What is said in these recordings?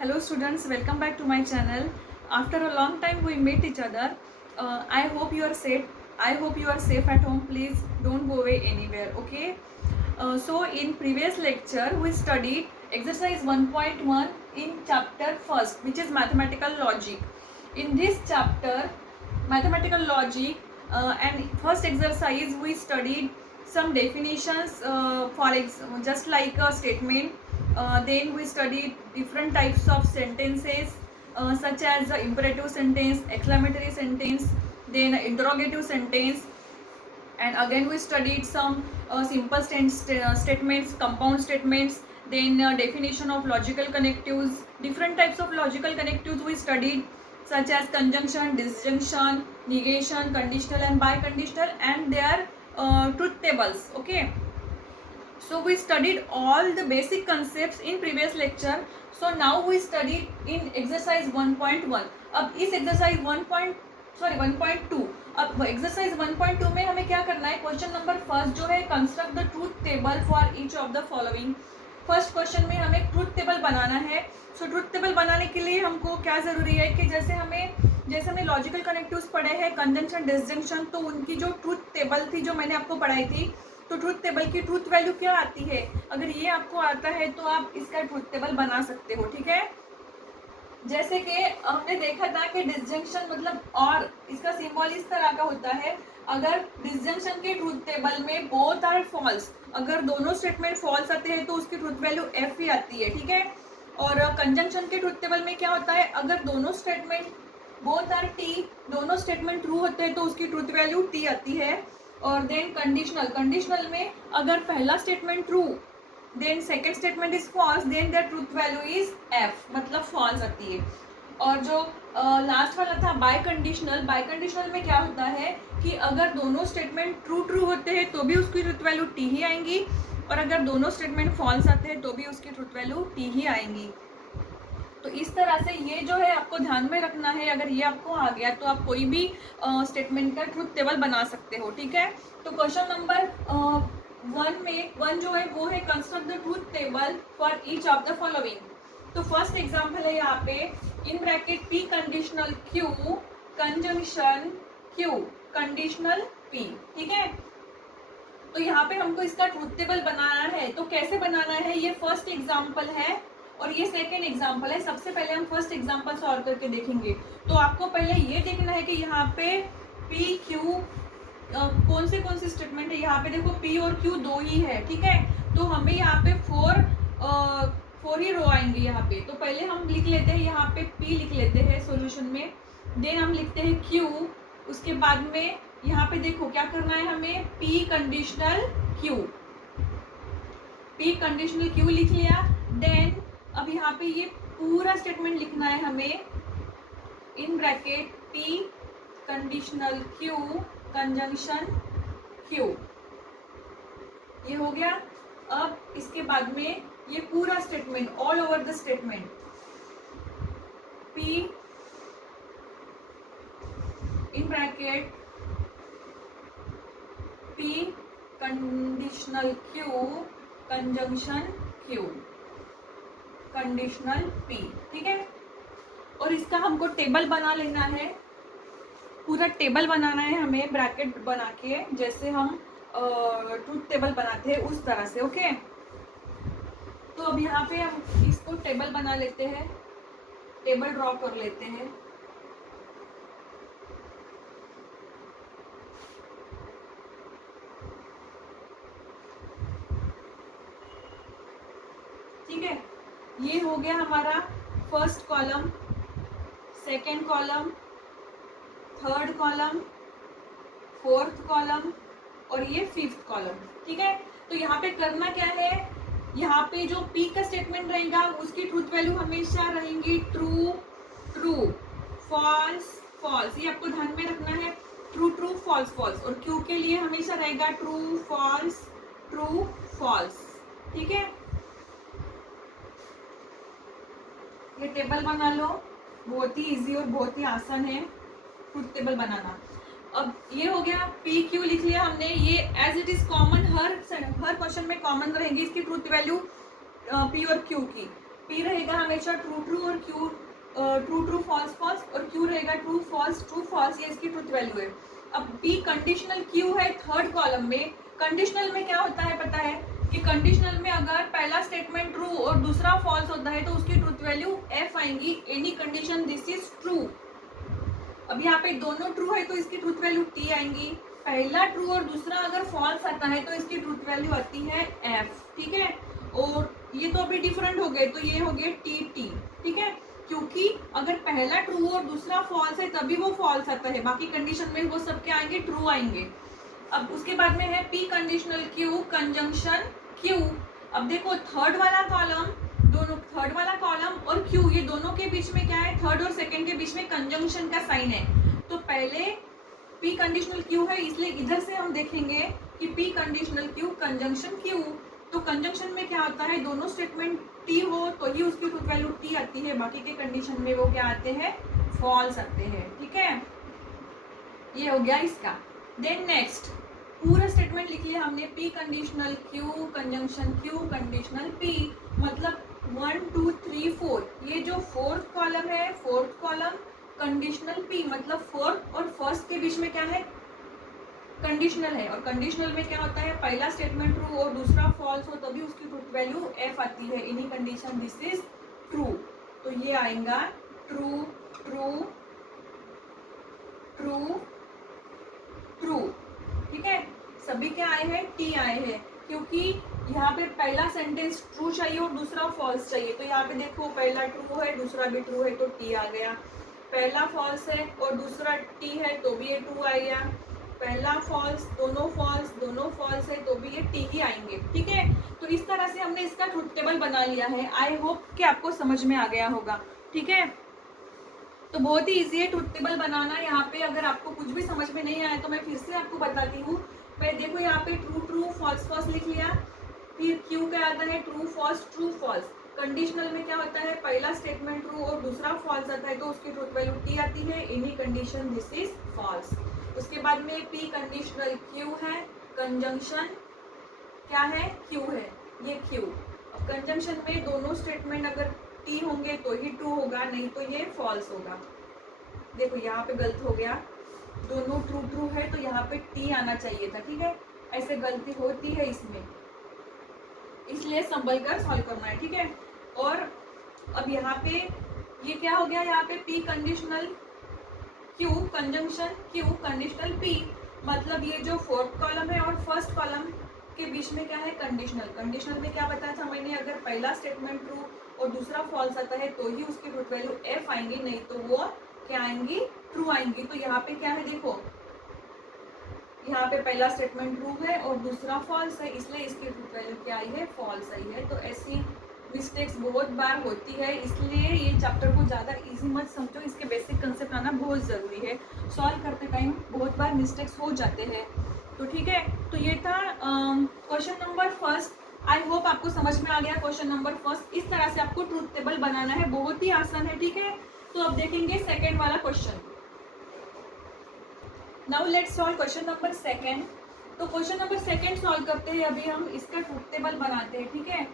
Hello students, welcome back to my channel. After a long time we meet each other. I hope you are safe. I hope you are safe at home. Please don't go away anywhere, okay? So in previous lecture we studied exercise 1.1 in chapter first, which is mathematical logic. In this chapter, mathematical logic, and first exercise we studied some definitions, just like a statement. Then we studied different types of sentences, such as the imperative sentence, exclamatory sentence, then interrogative sentence, and again we studied some simple statements, compound statements, then definition of logical connectives, different types of logical connectives we studied, such as conjunction, disjunction, negation, conditional and biconditional, and their truth tables. Okay, so we studied all the basic concepts in previous lecture. So now we studied in exercise 1.1. अब इस exercise 1.2, अब exercise 1.2 में हमें क्या करना है, question number first जो है, construct the truth table for each of the following. First question में हमें ट्रूथ टेबल बनाना है। सो ट्रूथ टेबल बनाने के लिए हमको क्या ज़रूरी है कि जैसे हमने लॉजिकल कनेक्टिव्स पढ़े हैं, कंजंक्शन, डिसजंक्शन, तो उनकी जो ट्रूथ टेबल थी जो मैंने आपको पढ़ाई थी, तो ट्रूथ टेबल की ट्रूथ वैल्यू क्या आती है, अगर ये आपको आता है तो आप इसका ट्रूथ टेबल बना सकते हो। ठीक है, जैसे कि हमने देखा था कि डिसजंक्शन मतलब और, इसका सिंबल इस तरह का होता है। अगर डिसजंक्शन के ट्रूथ टेबल में बोथ आर फॉल्स, अगर दोनों स्टेटमेंट फॉल्स आते हैं तो उसकी ट्रूथ वैल्यू एफ ही आती है। ठीक है, और कंजंक्शन के ट्रूथ टेबल में क्या होता है, अगर दोनों स्टेटमेंट बोथ आर टी, दोनों स्टेटमेंट ट्रू होते हैं तो उसकी ट्रूथ वैल्यू टी आती है। और देन कंडीशनल में अगर पहला statement true, then second statement is false, then the truth value is F, मतलब फॉल्स आती है। और जो लास्ट वाला था बाय कंडीशनल में क्या होता है कि अगर दोनों स्टेटमेंट ट्रू होते हैं तो भी उसकी ट्रूथ वैल्यू टी ही आएंगी, और अगर दोनों स्टेटमेंट फॉल्स आते हैं तो भी उसकी ट्रूथ वैल्यू टी ही आएंगी। तो इस तरह से ये जो है आपको ध्यान में रखना है। अगर ये आपको आ गया तो आप कोई भी स्टेटमेंट का ट्रूथ टेबल बना सकते हो। ठीक है, तो क्वेश्चन नंबर वन जो है वो है construct the truth table for each of the following. तो फर्स्ट एग्जांपल है यहाँ पे, in bracket P conditional Q conjunction Q conditional P. ठीक है, तो यहाँ पे हमको इसका ट्रूथ टेबल बनाना है। तो कैसे बनाना है, ये फर्स्ट एग्जांपल है और ये सेकेंड एग्जांपल है। सबसे पहले हम फर्स्ट एग्जांपल सॉल्व करके देखेंगे। तो आपको पहले ये देखना है कि यहाँ पे पी क्यू कौन से स्टेटमेंट है। यहाँ पे देखो पी और क्यू दो ही है। ठीक है, तो हमें यहाँ पे फोर ही रो आएंगे यहाँ पे। तो पहले हम लिख लेते हैं, यहाँ पे पी लिख लेते हैं सॉल्यूशन में, देन हम लिखते हैं क्यू, उसके बाद में यहाँ पे देखो क्या करना है हमें, पी कंडीशनल क्यू लिख लिया। देन अब यहाँ पे ये पूरा स्टेटमेंट लिखना है हमें, in bracket P conditional Q conjunction Q, ये हो गया। अब इसके बाद में ये पूरा statement, all over the statement, P in bracket P conditional Q conjunction Q conditional P. ठीक है, और इसका हमको टेबल बना लेना है, पूरा टेबल बनाना है हमें ब्रैकेट बना के, जैसे हम ट्रूथ टेबल बनाते हैं उस तरह से। ओके, तो अब यहाँ पे हम इसको टेबल बना लेते हैं, टेबल ड्रॉ कर लेते हैं। ठीक है, ये हो गया हमारा first column, second column, third column, fourth column और ये फिफ्थ कॉलम। ठीक है, तो यहाँ पे करना क्या है, यहाँ पे जो पी का स्टेटमेंट रहेगा उसकी ट्रूथ वैल्यू हमेशा रहेंगी ट्रू ट्रू, फॉल्स फॉल्स, ये आपको ध्यान में रखना है, ट्रू ट्रू फॉल्स फॉल्स। और क्यू के लिए हमेशा रहेगा ट्रू फॉल्स। ठीक है, ये टेबल बना लो, बहुत ही इजी और बहुत ही आसान है ट्रूथ टेबल बनाना। अब ये हो गया, पी क्यू लिख लिया हमने, ये एज इट इज कॉमन, हर क्वेश्चन में कॉमन रहेंगी इसकी ट्रूथ वैल्यू पी और क्यू की। P रहेगा हमेशा ट्रू ट्रू और Q true true false false, और Q रहेगा ट्रू फॉल्स, ये इसकी ट्रुथ वैल्यू है। अब P कंडीशनल Q है थर्ड कॉलम में। कंडीशनल में क्या होता है पता है कि कंडीशनल में अगर पहला स्टेटमेंट ट्रू और दूसरा फॉल्स होता है तो उसकी ट्रुथ वैल्यू F आएंगी। Any condition this is true. अब यहाँ पे दोनों ट्रू है तो इसकी ट्रुथ वैल्यू T आएंगी। पहला ट्रू और दूसरा अगर फॉल्स आता है तो इसकी ट्रुथ वैल्यू आती है F, ठीक है। और ये तो अभी डिफरेंट हो गए, तो ये हो गए TT, ठीक है, क्योंकि अगर पहला ट्रू और दूसरा फॉल्स है तभी वो फॉल्स आता है, बाकी कंडीशन में वो सब क्या आएंगे, ट्रू आएंगे। अब उसके बाद में है P conditional Q conjunction Q। अब देखो थर्ड वाला कॉलम, दोनों थर्ड वाला कॉलम और Q, ये दोनों के बीच में क्या है, थर्ड और सेकंड के बीच में कंजंक्शन का साइन है। तो पहले P कंडीशनल Q है, इसलिए इधर से हम देखेंगे कि P conditional Q conjunction Q। तो कंजंक्शन में क्या होता है, दोनों स्टेटमेंट T हो तो ही उसकी ट्रुथ वैल्यू T आती है, बाकी के कंडीशन में वो क्या आते हैं, फॉल्स आते हैं, ठीक है। ये हो गया इसका। देन नेक्स्ट पूरा स्टेटमेंट लिख लिया हमने, P conditional Q conjunction Q conditional P, मतलब 1 2 3 4, ये जो फोर्थ कॉलम है, फोर्थ कॉलम कंडीशनल P, मतलब फोर्थ और फर्स्ट के बीच में क्या है, कंडीशनल है। और कंडीशनल में क्या होता है, पहला स्टेटमेंट ट्रू और दूसरा फॉल्स हो तभी उसकी ट्रुथ वैल्यू F आती है। Any condition this is true, तो ये आएगा ट्रू ट्रू ट्रू ट्रू, ठीक है। सभी क्या आए हैं, T आए हैं, क्योंकि यहाँ पे पहला सेंटेंस ट्रू चाहिए और दूसरा फॉल्स चाहिए। तो यहाँ पे देखो पहला ट्रू है दूसरा भी ट्रू है तो T आ गया, पहला फॉल्स है और दूसरा T है तो भी ये ट्रू आ गया, पहला फॉल्स दोनों फॉल्स है तो भी ये T ही आएंगे, ठीक है। तो इस तरह से हमने इसका ट्रुथ टेबल बना लिया है। आई होप कि आपको समझ में आ गया होगा, ठीक है। तो बहुत ही इजी है ट्रुथ टेबल बनाना। यहाँ पे अगर आपको कुछ भी समझ में नहीं आया तो मैं फिर से आपको बताती हूँ। मैं देखो यहाँ पे ट्रू ट्रू फॉल्स फॉल्स लिख लिया, फिर Q क्या आता है, ट्रू फॉल्स। कंडीशनल में क्या होता है, पहला स्टेटमेंट ट्रू और दूसरा फॉल्स आता है तो उसकी ट्रुथ वैल्यू T आती है। Any condition this is false. उसके बाद में P कंडीशनल Q है, कंजंक्शन क्या है, Q है, ये Q। अब कंजंक्शन में दोनों स्टेटमेंट अगर T होंगे तो ही ट्रू होगा, नहीं तो ये फॉल्स होगा। देखो यहाँ पे गलत हो गया, दोनों ट्रू ट्रू है तो यहाँ पे T आना चाहिए था, ठीक है। ऐसे गलती होती है इसमें, इसलिए संभल कर सॉल्व करना है, ठीक है। और अब यहाँ पे ये क्या हो गया, यहाँ पे P conditional Q conjunction Q conditional P, मतलब ये जो फोर्थ कॉलम है और फर्स्ट कॉलम के बीच में क्या है, कंडीशनल में क्या बताया था मैंने, अगर पहला स्टेटमेंट ट्रू और दूसरा फॉल्स आता है तो ही उसकी ट्रुथ वैल्यू F आएंगी, नहीं तो वो क्या आएंगी, ट्रू आएंगी। तो यहाँ पे क्या है, देखो यहाँ पे पहला स्टेटमेंट ट्रू है और दूसरा फॉल्स है, इसलिए इसकी ट्रुथ वैल्यू क्या आई है, फॉल्स आई है। तो ऐसी मिस्टेक्स बहुत बार होती है, इसलिए ये चैप्टर को ज़्यादा इजी मत समझो, इसके बेसिक कंसेप्ट आना बहुत ज़रूरी है। सॉल्व करते टाइम बहुत बार मिस्टेक्स हो जाते हैं, तो ठीक है। तो ये था question number first. I hope आपको समझ में आ गया क्वेश्चन नंबर फर्स्ट। इस तरह से आपको ट्रूथ टेबल बनाना है, बहुत ही आसान है, ठीक है। तो अब देखेंगे सेकेंड वाला question. Now let's solve question number second. तो क्वेश्चन नंबर सेकेंड सॉल्व करते हैं, अभी हम इसका ट्रूथ टेबल बनाते हैं, ठीक है।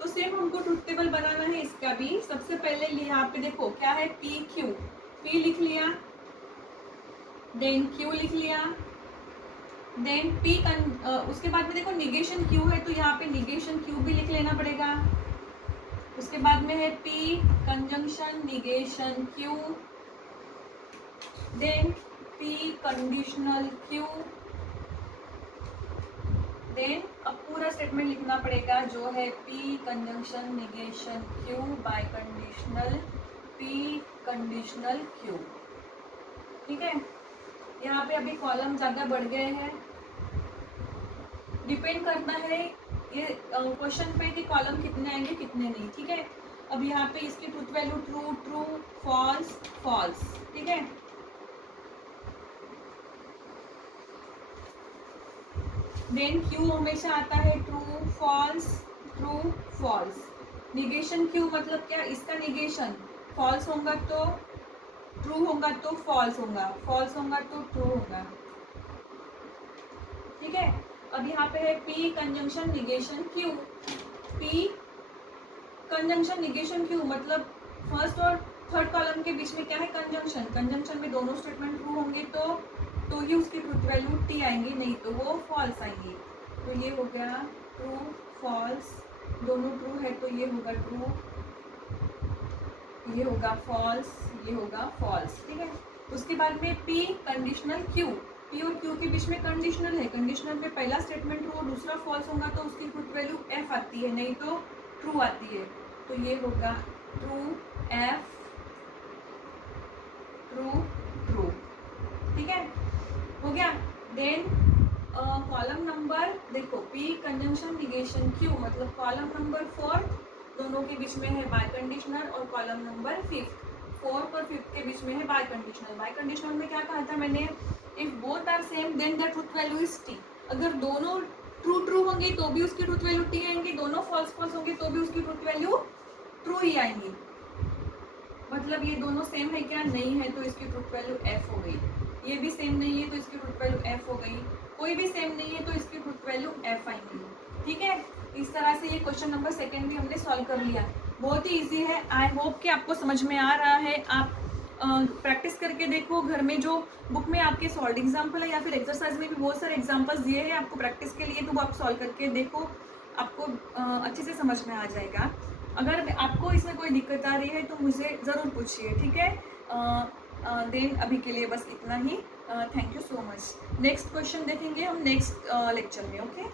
तो सेम हमको ट्रूथ टेबल बनाना है इसका भी। सबसे पहले यहाँ पे देखो क्या है, P Q, P लिख लिया, देन Q लिख लिया, देन P उसके बाद में देखो निगेशन Q है तो यहाँ पे निगेशन Q भी लिख लेना पड़ेगा। उसके बाद में है P conjunction negation Q, then P conditional Q, then अब पूरा स्टेटमेंट लिखना पड़ेगा जो है P conjunction negation Q biconditional P conditional Q, ठीक है। यहाँ पे अभी कॉलम ज़्यादा बढ़ गए हैं, डिपेंड करना है ये क्वेश्चन पे कि कॉलम कितने आएंगे कितने नहीं, ठीक है। अब यहाँ पे इसकी truth value true true false false, ठीक है। देन Q हमेशा आता है ट्रू फॉल्स। निगेशन Q मतलब क्या, इसका निगेशन फॉल्स होगा तो ट्रू होगा तो फॉल्स होगा, फॉल्स होगा तो ट्रू होगा, ठीक है। अब यहाँ पे है P conjunction negation Q, P conjunction negation क्यों, मतलब फर्स्ट और थर्ड कॉलम के बीच में क्या है, कंजंक्शन। कंजंक्शन में दोनों स्टेटमेंट ट्रू होंगे तो ही उसकी ट्रुथ वैल्यू टी आएंगी, नहीं तो वो फॉल्स आएंगी। तो ये हो गया ट्रू फॉल्स, दोनों ट्रू है तो ये होगा ट्रू, ये होगा फॉल्स, ये होगा फॉल्स, ठीक है। उसके बाद में पी कंडीशनल क्यू, पी और क्यू के बीच में कंडीशनल है, कंडीशनल में पहला स्टेटमेंट ट्रू और दूसरा फॉल्स होगा तो उसकी ट्रुथ वैल्यू एफ आती है, नहीं तो ट्रू आती है। तो ये होगा ट्रू एफ, ट्रू ट्रू, ठीक है, हो गया। देन कॉलम नंबर देखो, पी कंजंक्शन निगेशन क्यू, मतलब कॉलम नंबर 4 दोनों के बीच में है बाय कंडीशनल, और कॉलम नंबर 5 4 और 5 के बीच में है बाय कंडीशनल। बाय कंडीशनल में क्या कहा था मैंने, if both are same then the truth value is T. अगर दोनों ट्रू ट्रू होंगी तो भी उसकी ट्रुथ वैल्यू टी आएंगी, दोनों फॉल्स फॉल्स होंगी तो भी उसकी ट्रुथ वैल्यू ट्रू ही आएंगी। मतलब ये दोनों सेम है क्या, नहीं है तो इसकी ट्रुथ वैल्यू एफ हो गई, ये भी सेम नहीं है तो इसकी ट्रुथ वैल्यू एफ हो गई, कोई भी सेम नहीं है तो इसकी ट्रुथ वैल्यू एफ आएंगी, ठीक है। इस तरह से ये क्वेश्चन नंबर 2 भी हमने सॉल्व कर लिया, बहुत ही इजी है। आई होप कि आपको समझ में आ रहा है। आप प्रैक्टिस करके देखो घर में, जो बुक में आपके सॉल्व एग्जाम्पल है या फिर एक्सरसाइज में भी बहुत सारे एग्जाम्पल्स दिए हैं आपको प्रैक्टिस के लिए, तो वो आप सॉल्व करके देखो, आपको अच्छे से समझ में आ जाएगा। अगर आपको इसमें कोई दिक्कत आ रही है तो मुझे ज़रूर पूछिए, ठीक है। देन अभी के लिए बस इतना ही। Thank you so much. Next question देखेंगे हम नेक्स्ट लेक्चर में, ओके।